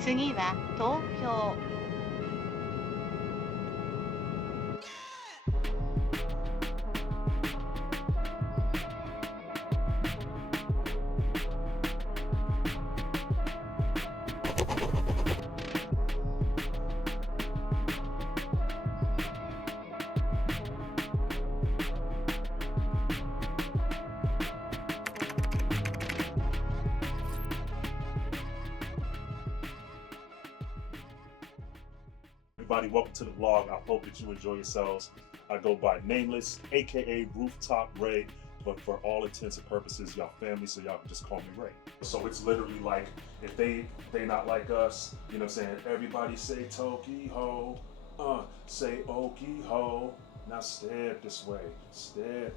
次は東京。Everybody, welcome to the vlog. I hope that you enjoy yourselves. I go by Namliss, aka Rooftop Ray, but for all intents and purposes, y'all family, so y'all can just call me Ray. So it's literally like, if they not like us, you know what I'm saying? Everybody say Toki ho, say Oki ho. Now step this way, you know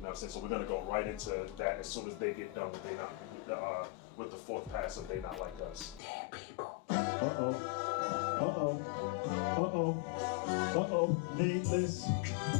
what I'm saying? So we're gonna go right into that as soon as they get done with with the fourth pass of They Not Like Us. Damn people. Nameless.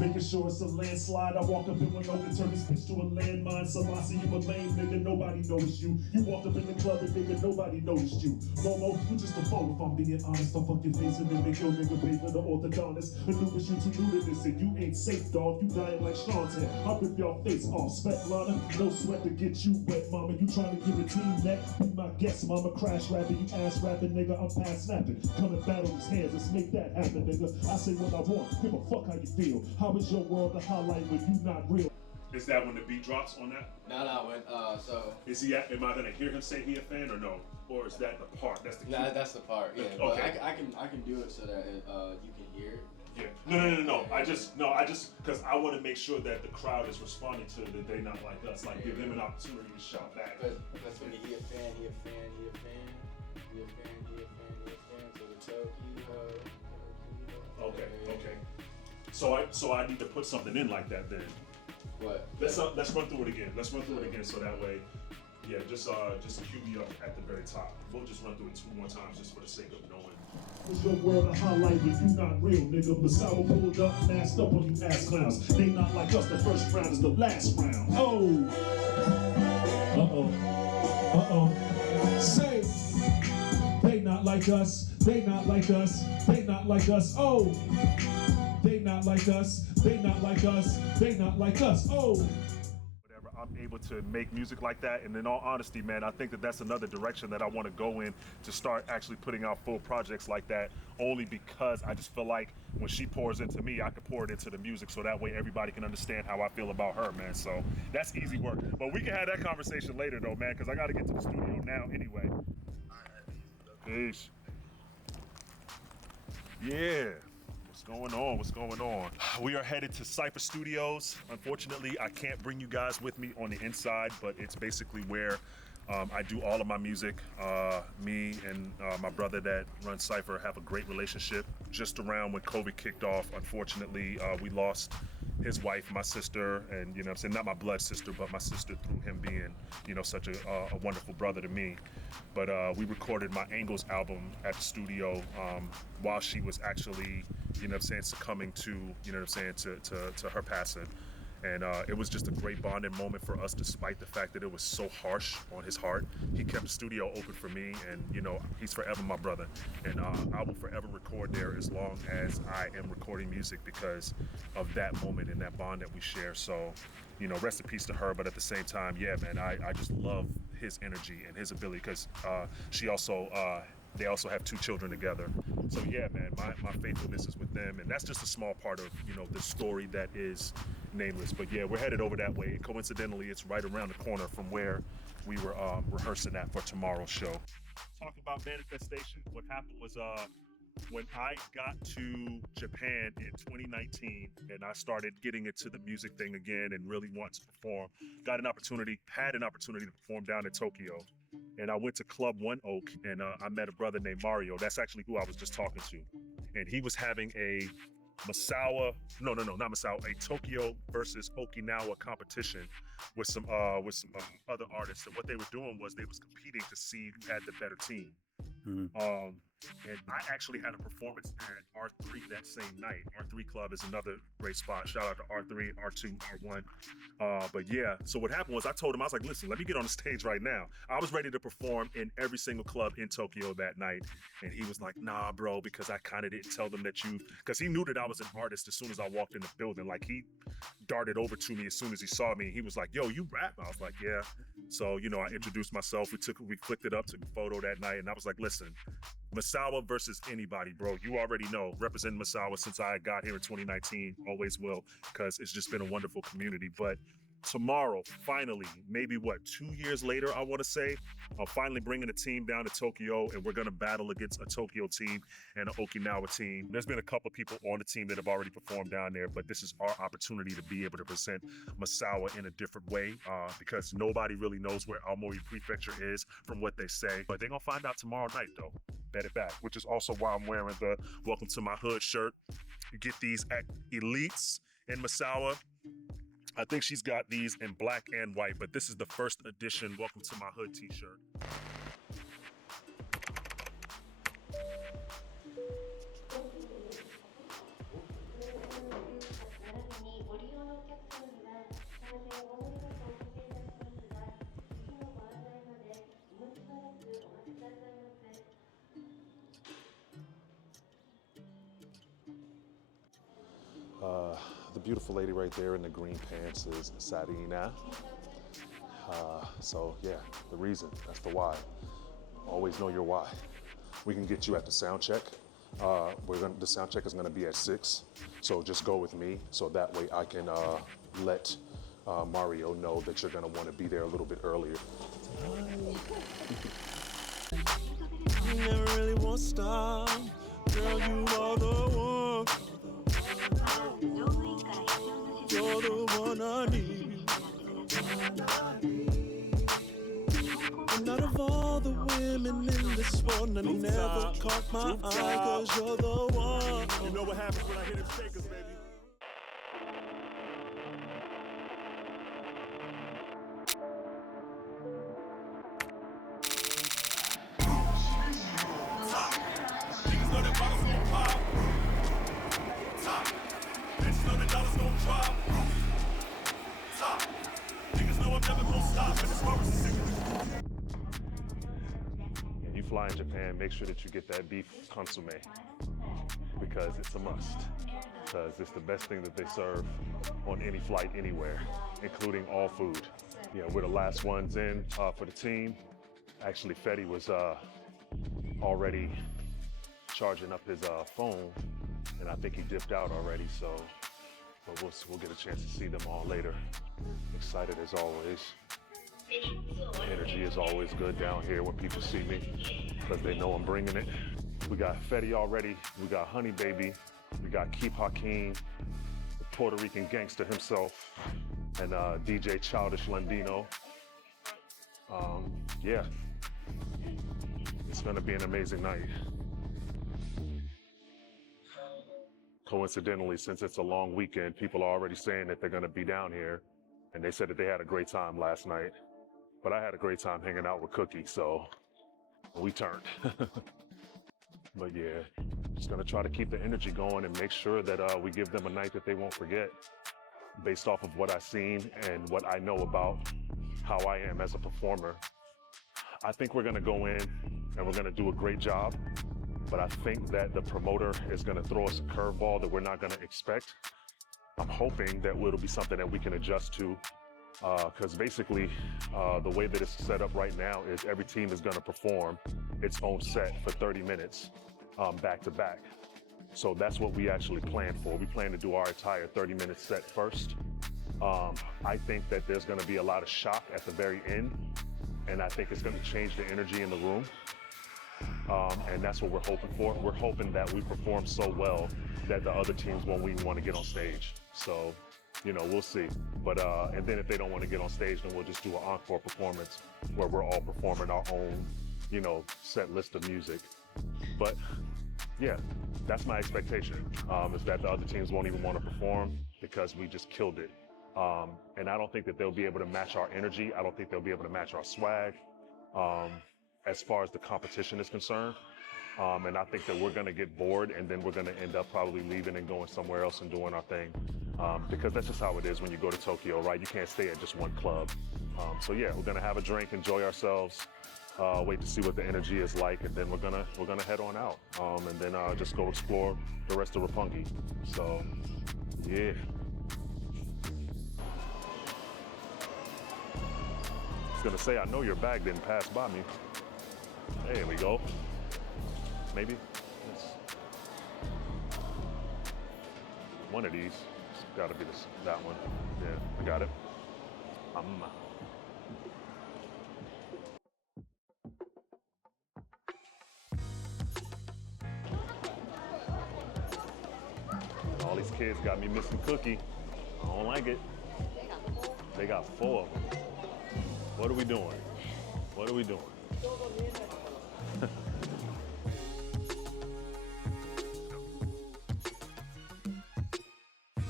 Making sure it's a landslide. I walk up in one and turn this bitch to a landmine. Selassie, you a lame nigga, nobody noticed you. You walked up in the club and nigga, nobody noticed you. Momo, you just a foe if I'm being honest. I'll fuck your face and then make your nigga pay for the orthodontist. Maneuvers you too new to this and you ain't safe, dog. You dying like Shantan. I'll rip your face off. Svetlana, no sweat to get you wet, mama. You trying to give a team neck? Be my guest, mama. Crash rapping, you ass rapping, nigga. I'm past snapping. Come and battle these hands, let's make that happen, nigga. I say what I want, give a fuck how you feel. How is your world a highlight when you not real? Is that when the beat drops on that? No, so... Is he, am I gonna hear him say he a fan or no? Or is that the part, that's the key? Nah, that's the part, yeah. Okay. But I can do it so that you can hear it. Yeah. No. I just, because I want to make sure that the crowd is responding to the They Not Like Us. Like, give them an opportunity to shout back. That's when he a fan. So the Tokyo. Okay. So I need to put something in like that then. What? Let's run through it again. So that way, yeah, just cue me up at the very top. We'll just run through it 2 more times just for the sake of knowing. Is your world a highlight when you not real, nigga? Misawa pulled up, masked up on you ass clowns. They not like us, the first round is the last round. Oh! Say, they not like us, they not like us, they not like us, oh! They not like us, they not like us, they not like us, oh! Whatever, I'm able to make music like that, and in all honesty, man, I think that that's another direction that I want to go in, to start actually putting out full projects like that, only because I just feel like when she pours into me, I can pour it into the music, so that way everybody can understand how I feel about her, man. So that's easy work. But we can have that conversation later though, man, because I got to get to the studio now anyway. Peace. Yeah. What's going on? We are headed to Cypher Studios. Unfortunately, I can't bring you guys with me on the inside, but it's basically where I do all of my music. Me and my brother that runs Cypher have a great relationship. Just around when COVID kicked off, unfortunately, we lost his wife, my sister, and you know what I'm saying, not my blood sister, but my sister through him being, you know, such a wonderful brother to me. But we recorded my Angles album at the studio while she was actually, you know what I'm saying, succumbing to, you know what I'm saying, to her passing. And it was just a great bonding moment for us, despite the fact that it was so harsh on his heart. He kept the studio open for me, and you know, he's forever my brother. And I will forever record there as long as I am recording music, because of that moment and that bond that we share. So, you know, rest in peace to her. But at the same time, yeah, man, I just love his energy and his ability, because they also have 2 children together. So yeah, man, my faithfulness is with them, and that's just a small part of, you know, the story that is Nameless. But yeah, we're headed over that way. Coincidentally, it's right around the corner from where we were rehearsing at for tomorrow's show. Talk about manifestation. What happened was when I got to Japan in 2019 and I started getting into the music thing again and really want to perform, had an opportunity to perform down in Tokyo. And I went to Club One Oak, and I met a brother named Mario. That's actually who I was just talking to. And he was having a a Tokyo versus Okinawa competition with some other artists. And what they were doing was they was competing to see who had the better team. And I actually had a performance at R3 that same night. R3 Club is another great spot. Shout out to R3, R2, R1. But yeah, so what happened was I told him, I was like, listen, let me get on the stage right now. I was ready to perform in every single club in Tokyo that night. And he was like, nah, bro, because I kind of didn't tell them that because he knew that I was an artist as soon as I walked in the building. Like he darted over to me as soon as he saw me. He was like, yo, you rap? I was like, yeah. So, you know, I introduced myself. We flicked it up, took a photo that night. And I was like, listen, Misawa versus anybody, bro. You already know, representing Misawa since I got here in 2019, always will, because it's just been a wonderful community. But tomorrow, finally, maybe 2 years later, I want to say, I'm finally bringing a team down to Tokyo, and we're going to battle against a Tokyo team and an Okinawa team. There's been a couple people on the team that have already performed down there, but this is our opportunity to be able to present Misawa in a different way, because nobody really knows where Aomori Prefecture is from what they say. But they're going to find out tomorrow night, though. Bet it back, which is also why I'm wearing the Welcome to My Hood shirt. You get these at Elites in Misawa. I think she's got these in black and white, but this is the first edition Welcome to My Hood t-shirt. The beautiful lady right there in the green pants is Sarina. So yeah, the reason, that's the why. Always know your why. We can get you at the sound check. The sound check is gonna be at 6. So just go with me. So that way I can let Mario know that you're gonna wanna be there a little bit earlier. You never really won't stop. Girl, you are the one. You're the one I need. And out of all the women in this world, I never caught my eye, cause you're the one. You know what happens when I hit them shakers, baby. When you fly in Japan, make sure that you get that beef consomme, because it's a must. Because it's the best thing that they serve on any flight anywhere, including all food. Yeah, we're the last ones in for the team. Actually, Feddy was already charging up his phone, and I think he dipped out already, so but we'll get a chance to see them all later. Excited as always. Energy is always good down here when people see me, because they know I'm bringing it. We got FeddyAwwReady, we got Honey Baby, we got Keep Hakeem, the Puerto Rican gangster himself, and DJ Childish Londino. Yeah, it's gonna be an amazing night. Coincidentally, since it's a long weekend, people are already saying that they're gonna be down here, and they said that they had a great time last night. But I had a great time hanging out with Cookie, so we turned. But yeah, just gonna try to keep the energy going and make sure that we give them a night that they won't forget, based off of what I've seen and what I know about how I am as a performer. I think we're gonna go in and we're gonna do a great job, but I think that the promoter is gonna throw us a curveball that we're not gonna expect. I'm hoping that it'll be something that we can adjust to, because basically the way that it's set up right now is every team is gonna perform its own set for 30 minutes back to back. So that's what we actually plan for. We plan to do our entire 30-minute set first. I think that there's gonna be a lot of shock at the very end, and I think it's gonna change the energy in the room. And that's what we're hoping for. We're hoping that we perform so well that the other teams won't even want to get on stage. So, you know, we'll see. But, and then if they don't want to get on stage, then we'll just do an encore performance where we're all performing our own, you know, set list of music. But yeah, that's my expectation, is that the other teams won't even want to perform because we just killed it. And I don't think that they'll be able to match our energy. I don't think they'll be able to match our swag. As far as the competition is concerned. And I think that we're going to get bored, and then we're going to end up probably leaving and going somewhere else and doing our thing. Because that's just how it is when you go to Tokyo, right? You can't stay at just one club. So yeah, we're going to have a drink, enjoy ourselves, wait to see what the energy is like, and then we're gonna head on out, and then just go explore the rest of Roppongi. So yeah. I was gonna say, I know your bag didn't pass by me. There we go. Maybe. Yes. One of these. It's gotta be that one. Yeah, I got it. All these kids got me missing Cookie. I don't like it. They got 4 of them. What are we doing? What are we doing?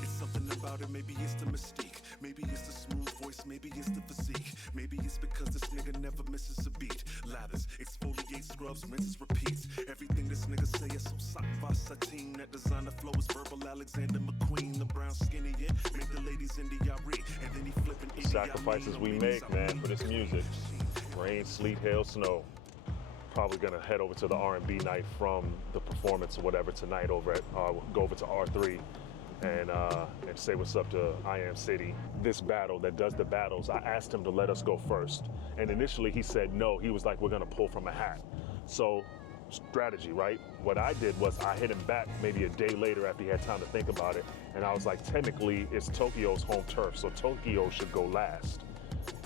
It's something about it, maybe it's the mystique. Maybe it's the smooth voice, maybe it's the physique. Maybe it's because this nigga never misses a beat. Lathers, exfoliates, scrubs, rinses, repeats. Everything this nigga say is so sock satine. That designer flow is verbal Alexander McQueen. The brown skinny, yeah, make the ladies in the yari. And then he flipping The sacrifices we make, man, for this music. Rain, sleet, hail, snow. Probably gonna head over to the R&B night from the performance or whatever tonight over at, go over to R3 and say what's up to I Am City. This battle that does the battles, I asked him to let us go first. And initially he said no, he was like, we're gonna pull from a hat. So strategy, right? What I did was I hit him back maybe a day later after he had time to think about it. And I was like, technically it's Tokyo's home turf, so Tokyo should go last.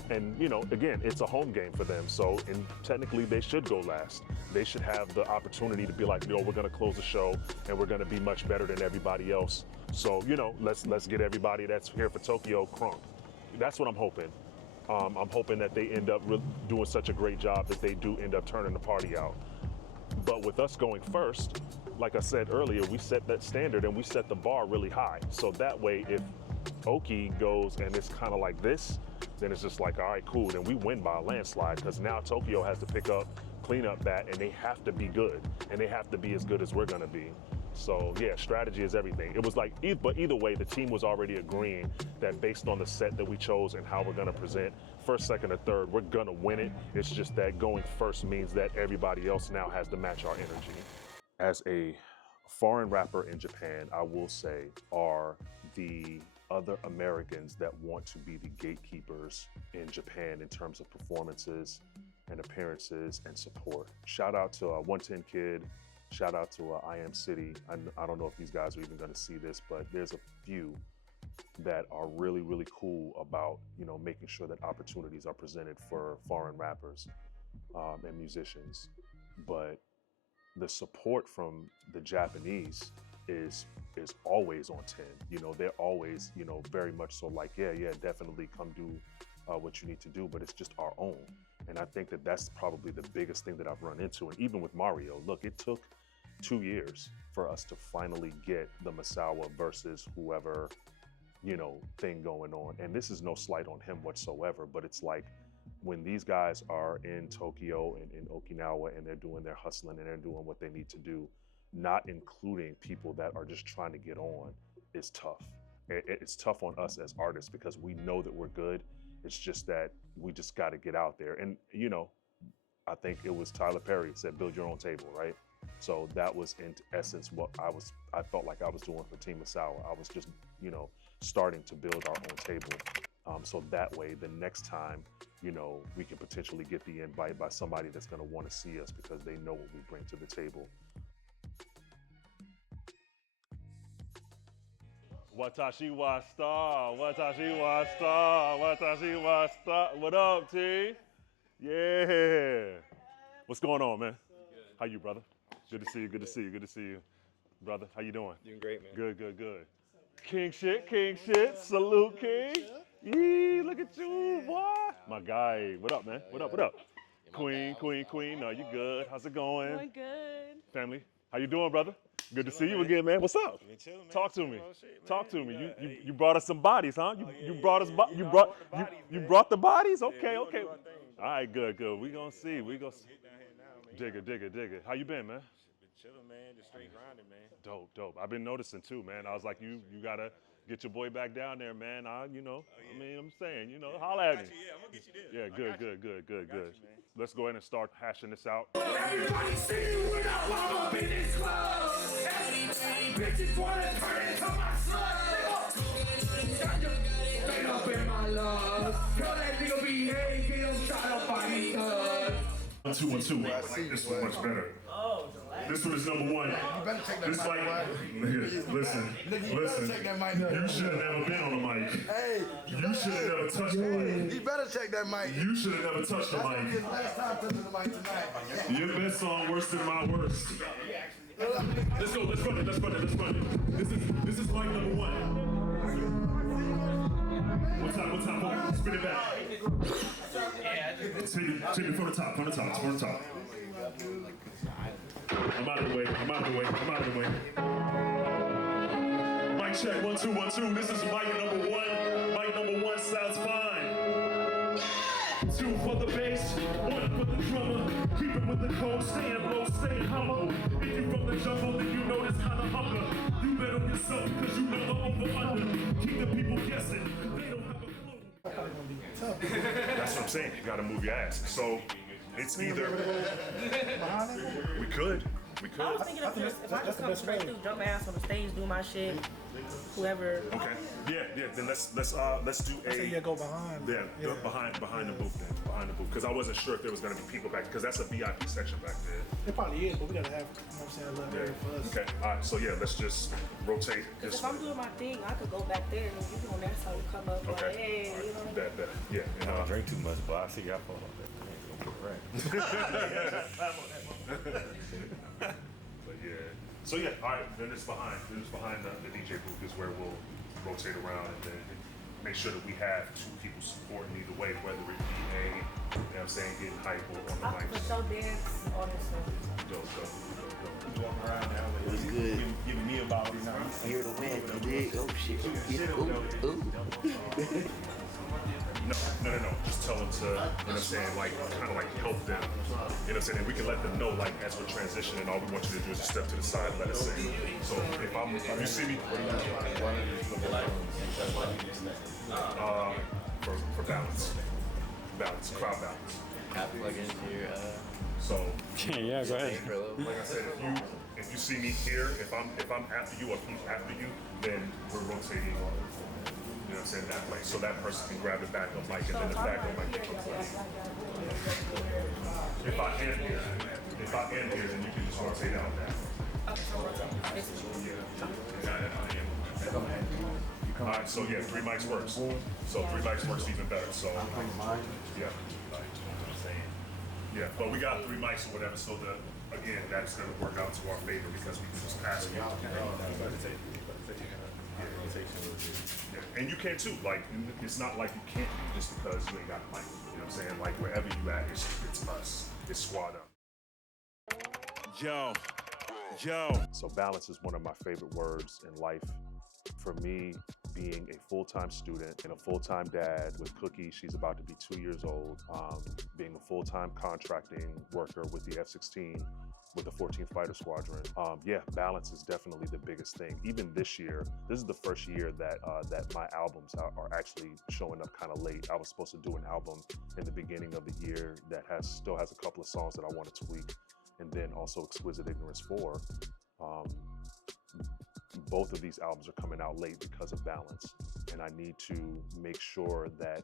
And you know, again, it's a home game for them, so technically they should go last. They should have the opportunity to be like, yo, we're gonna close the show and we're gonna be much better than everybody else. So, you know, let's get everybody that's here for Tokyo crunk. That's what I'm hoping. I'm hoping that they end up doing such a great job that they do end up turning the party out. But with us going first, like I said earlier, we set that standard and we set the bar really high. So that way, if Oki goes and it's kind of like this, then it's just like, all right, cool. Then we win by a landslide because now Tokyo has to clean up that, and they have to be good, and they have to be as good as we're gonna be. So yeah, strategy is everything. It was like, but either way, the team was already agreeing that based on the set that we chose and how we're gonna present, first, second, or third, we're gonna win it. It's just that going first means that everybody else now has to match our energy. As a foreign rapper in Japan, I will say, are the other Americans that want to be the gatekeepers in Japan in terms of performances and appearances and support. Shout out to 110 Kid, shout out to I Am City. I don't know if these guys are even gonna see this, but there's a few that are really, really cool about, you know, making sure that opportunities are presented for foreign rappers and musicians. But the support from the Japanese is always on 10. You know, they're always, you know, very much so like, yeah, definitely come do what you need to do, but it's just our own. And I think that that's probably the biggest thing that I've run into. And even with Mario, look, it took 2 years for us to finally get the Misawa versus whoever, you know, thing going on. And this is no slight on him whatsoever, but it's like when these guys are in Tokyo and in Okinawa and they're doing their hustling and they're doing what they need to do, not including people that are just trying to get on, is tough. It's tough on us as artists because we know that we're good. It's just that we just got to get out there. And, you know, I think it was Tyler Perry said, build your own table, right? So that was in essence what I felt like I was doing for Team Misawa. I was just, you know, starting to build our own table. So that way, the next time, you know, we can potentially get the invite by somebody that's going to want to see us because they know what we bring to the table. Watashi wa star, watashi wa star, watashi wa star. What up, T? Yeah. What's going on, man? Good. How you, brother? Good to see you, good to see you, good to see you. Brother, how you doing? Doing great, man. Good. King shit, salute, King. Yee, look at you, boy. My guy, what up, man? What up? Queen. No, you good? How's it going? Doing good. Family, how you doing, brother? Good to see you again, man. What's up? Talk to me. Talk to me. You brought us some bodies, huh? You brought us you brought the bodies? Okay. All right, good. We gonna see. Digger. How you been, man? Chillin', man. Just straight grinding, man. Dope. I've been noticing too, man. I was like, you gotta get your boy back down there, man. I mean, I'm saying, holla at me. Yeah, I'm gonna get you there. Yeah, good. you, man. Let's go ahead and start hashing this out. Everybody see you when I walk up in this club. Bitches wanna turn into my slug. Straight up in my love. Tell that nigga behave, get him shot up by me thug. 1 2 1 2. This was much better. This one is number one. You better take that This mic like, away. listen. You better take that mic away. You should have never been on the mic. Hey, You should have never touched the mic. you better take that mic. You should have never touched the That's gonna be his mic. last time touching the mic tonight. Your best song, worse than my worst. Let's go. Let's run it. This is mic number one. One time. Spin it back. Take it from the top. I'm out of the way. Mic check, 1 2 1 2. This is mic number one. Mic number one sounds fine. 2 for the bass, 1 for the drummer. Keep it with the code, staying low, staying humble. If you from the jungle, then you know this kind of hunger. You bet on yourself because you know the over-under. Keep the people guessing, they don't have a clue. That's what I'm saying, you gotta move your ass. So, it's either, we could. I was thinking if I just come straight through, jump ass on the stage, do my shit, whoever. Okay. Yeah. Then let's do a. Go behind. Yeah. Behind the booth then. Behind the booth, because I wasn't sure if there was gonna be people back, because that's a VIP section back there. It probably is, but we gotta have, a little area for us. Okay. All right. So yeah, let's just rotate Because this if I'm way. doing my thing, I could go back there and you can on that side come up like, Okay. hey, you know. That. Yeah. I don't drink too much, but I see y'all fall off that thing. Right. But yeah. So yeah. All right. Then it's behind the DJ booth is where we'll rotate around and then make sure that we have 2 people supporting either way, whether it be a, you know what I'm saying, getting hype or on the I mic. could show dance on this one. Go. Walking around now with What's good? giving me a ball, you know. Here to win, you dig? Oh shit. No. Just tell them to, you know what I'm saying, like, kind of like help them. You know what I'm saying? And we can let them know, like, as we're transitioning, all we want you to do is just step to the side and let us sing. So if you see me, for balance, crowd balance. I plug into your So, Yeah, go ahead. like I said, if you see me here, if I'm after you or if he's after you, then we're rotating. You know what I'm saying, that way. So that person can grab the backup mic and then the backup mic can play. If I end here, then you can just rotate out that. All right, so yeah, 3 mics works. So 3 mics works even better. So yeah, yeah. But we got 3 mics or whatever. So again, that's gonna work out to our favor because we can just pass it. Yeah. And you can too. Like, it's not like you can't be just because you ain't got a mic. You know what I'm saying? Like, wherever you at, it's us. It's squad up. Yo. So balance is one of my favorite words in life. For me, being a full-time student and a full-time dad with Cookie, she's about to be 2 years old, being a full-time contracting worker with the F-16 with the 14th Fighter Squadron. Yeah, balance is definitely the biggest thing. Even this year, this is the first year that that my albums are actually showing up kind of late. I was supposed to do an album in the beginning of the year that still has a couple of songs that I want to tweak, and then also Exquisite Ignorance 4. Both of these albums are coming out late because of balance, and I need to make sure that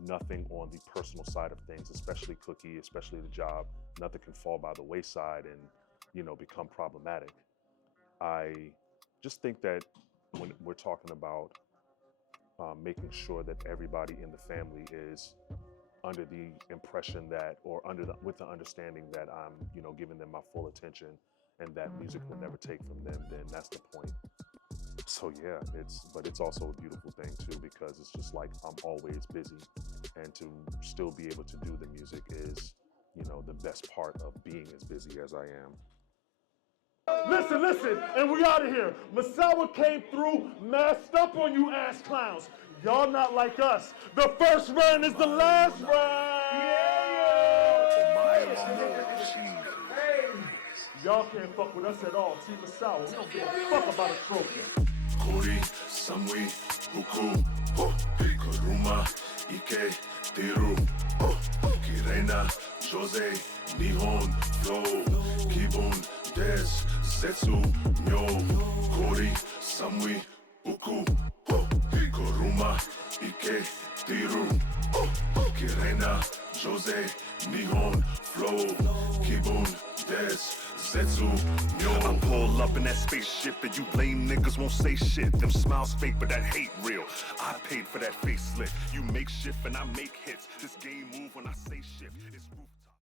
nothing on the personal side of things, especially Cookie, especially the job, nothing can fall by the wayside and, you know, become problematic. I just think that when we're talking about making sure that everybody in the family is under the impression that, or with the understanding that I'm, you know, giving them my full attention and that music will never take from them, then that's the point. So yeah, but it's also a beautiful thing too, because it's just like I'm always busy, and to still be able to do the music is, you know, the best part of being as busy as I am. Listen, and we out of here. Misawa came through, masked up on you ass clowns. Y'all not like us. The first round is the last round. Y'all can't fuck with us at all. Team Misawa, we don't give a fuck about a trophy. Kori, Samui, Huku, Kuruma, Ike, Tiru, Kirena, Jose, Nihon, Flow, Kibun, Des, Zetsu, Myo, Kori, Samui, Uku, Kuruma, Ike, Tiru, Kirena, Jose, Nihon, Flow, Kibun, Des, Zetsu, Myo. I pull up in that spaceship and you lame niggas won't say shit. Them smiles fake, but that hate real. I paid for that facelift. You make shift and I make hits. This game move when I say shift. It's rooftop.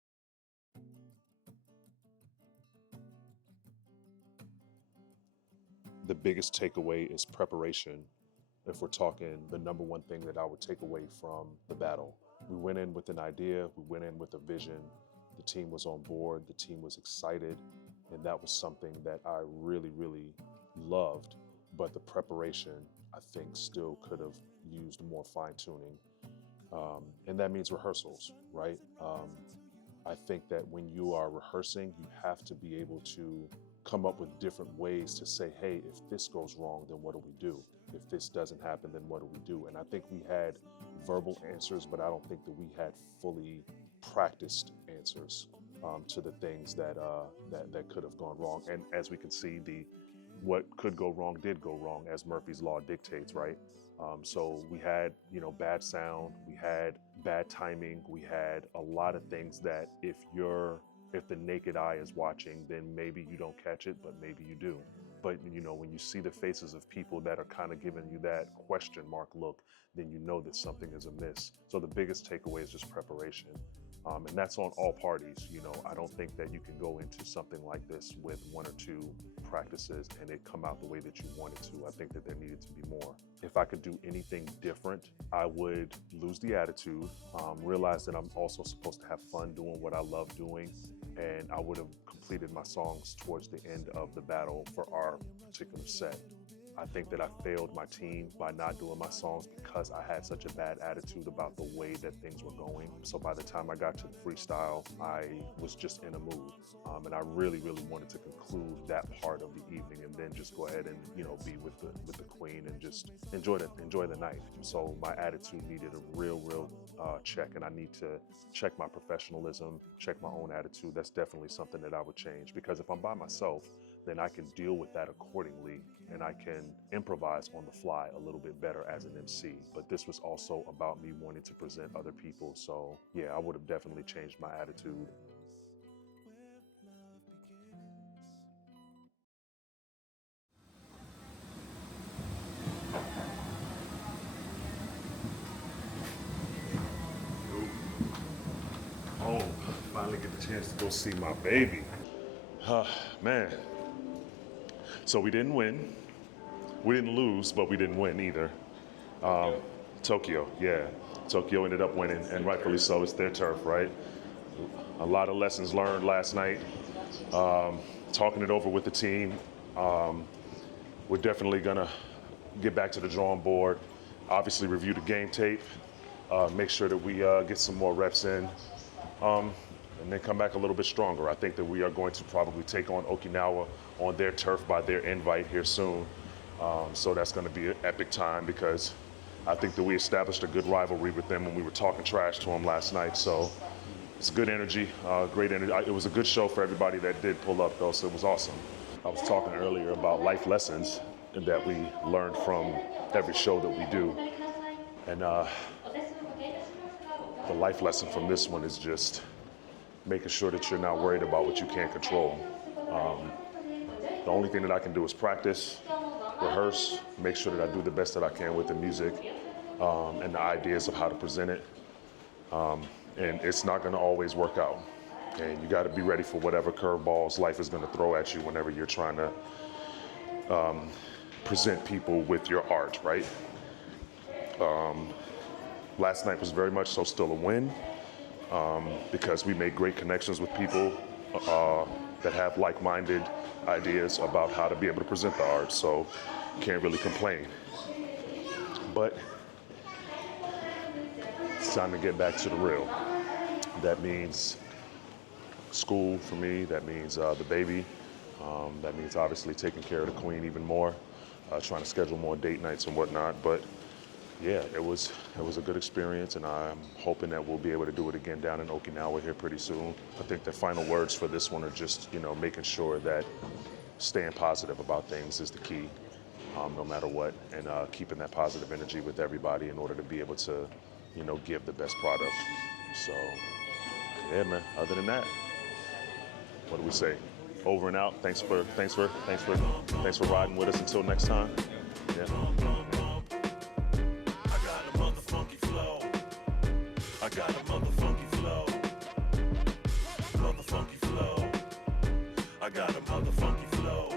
The biggest takeaway is preparation. If we're talking the number one thing that I would take away from the battle. We went in with an idea, we went in with a vision. The team was on board, the team was excited, and that was something that I really, really loved. But the preparation, I think, still could have used more fine-tuning. And that means rehearsals, right? I think that when you are rehearsing, you have to be able to come up with different ways to say, hey, if this goes wrong, then what do we do? If this doesn't happen, then what do we do? And I think we had verbal answers, but I don't think that we had fully practiced answers to the things that could have gone wrong. And as we can see, what could go wrong did go wrong, as Murphy's Law dictates, right? So we had, bad sound, we had bad timing, we had a lot of things that if the naked eye is watching, then maybe you don't catch it, but maybe you do. But when you see the faces of people that are kind of giving you that question mark look, then you know that something is amiss. So the biggest takeaway is just preparation. And that's on all parties. I don't think that you can go into something like this with one or two practices and it come out the way that you want it to. I think that there needed to be more. If I could do anything different, I would lose the attitude, realize that I'm also supposed to have fun doing what I love doing, and I would have completed my songs towards the end of the battle for our particular set. I think that I failed my team by not doing my songs because I had such a bad attitude about the way that things were going. So by the time I got to the freestyle, I was just in a mood. And I really, really wanted to conclude that part of the evening and then just go ahead and, be with the queen and just enjoy the night. So my attitude needed a real check, and I need to check my professionalism, check my own attitude. That's definitely something that I would change, because if I'm by myself, then I can deal with that accordingly and I can improvise on the fly a little bit better as an MC. But this was also about me wanting to present other people. So yeah, I would have definitely changed my attitude. Oh, finally get the chance to go see my baby. Man. So we didn't win. We didn't lose, but we didn't win either. Tokyo, yeah. Tokyo ended up winning, and rightfully so. It's their turf, right? A lot of lessons learned last night. Talking it over with the team. We're definitely gonna get back to the drawing board. Obviously review the game tape. Make sure that we get some more reps in. And then come back a little bit stronger. I think that we are going to probably take on Okinawa on their turf by their invite here soon. So that's going to be an epic time, because I think that we established a good rivalry with them when we were talking trash to them last night. So it's good energy, great energy. It was a good show for everybody that did pull up, though, so it was awesome. I was talking earlier about life lessons that we learned from every show that we do. And the life lesson from this one is just making sure that you're not worried about what you can't control. The only thing that I can do is practice, rehearse, make sure that I do the best that I can with the music and the ideas of how to present it. And it's not gonna always work out. And you gotta be ready for whatever curveballs life is gonna throw at you whenever you're trying to present people with your art, right? Last night was very much so still a win. Because we made great connections with people that have like-minded ideas about how to be able to present the art, so can't really complain. But it's time to get back to the real. That means school for me. That means the baby. That means obviously taking care of the queen even more, trying to schedule more date nights and whatnot. But yeah, it was a good experience, and I'm hoping that we'll be able to do it again down in Okinawa here pretty soon. I think the final words for this one are just, making sure that staying positive about things is the key, no matter what, and keeping that positive energy with everybody in order to be able to, give the best product. So, yeah, man. Other than that, what do we say? Over and out. Thanks for riding with us until next time. Yeah. I got a motherfunky flow. Motherfunky flow. I got a motherfunky flow.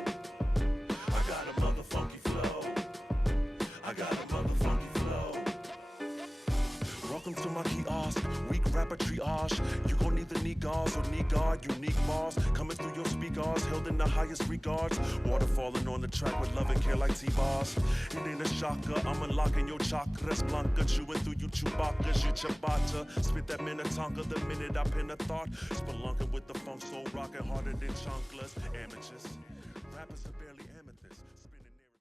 I got a motherfunky flow. I got a motherfunky flow. Welcome to my kiosk, weak rapper triage. You gon' either need gauze or need guard, unique bars coming through your speakers, held in the highest regards. Water falling on the track with love and care like T-bars. It ain't a shocker, I'm unlocking your chakras, Blanca, chewing through you Chewbacca's, you Chewbacca. Spit that Minnetonka the minute I pen a thought. Spelunking with the funk soul, rocking harder than chunklers. Amateurs, rappers are barely